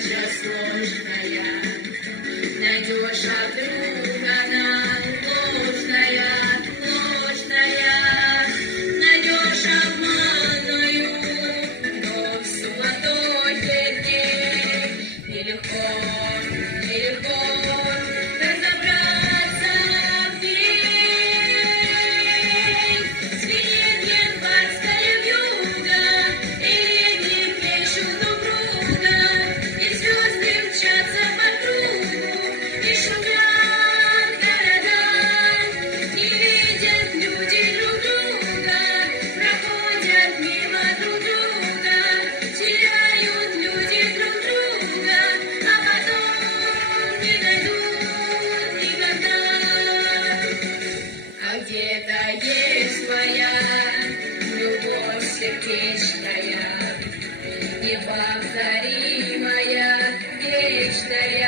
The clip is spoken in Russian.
же сложная. Найдешь от друга нам ложная, ложная. Найдешь обманную, но в суматохе дней нелегко, нелегко разобраться в ней. Свинет январская вьюга, и летний плещут друг друга, и звезды мчатся по кругу, и шумят города. Не видят люди друг друга, проходят мимо друг друга, теряют люди друг друга, а потом не найдут никогда. А где-то есть твоя любовь сердечная, неповторимая, вечная.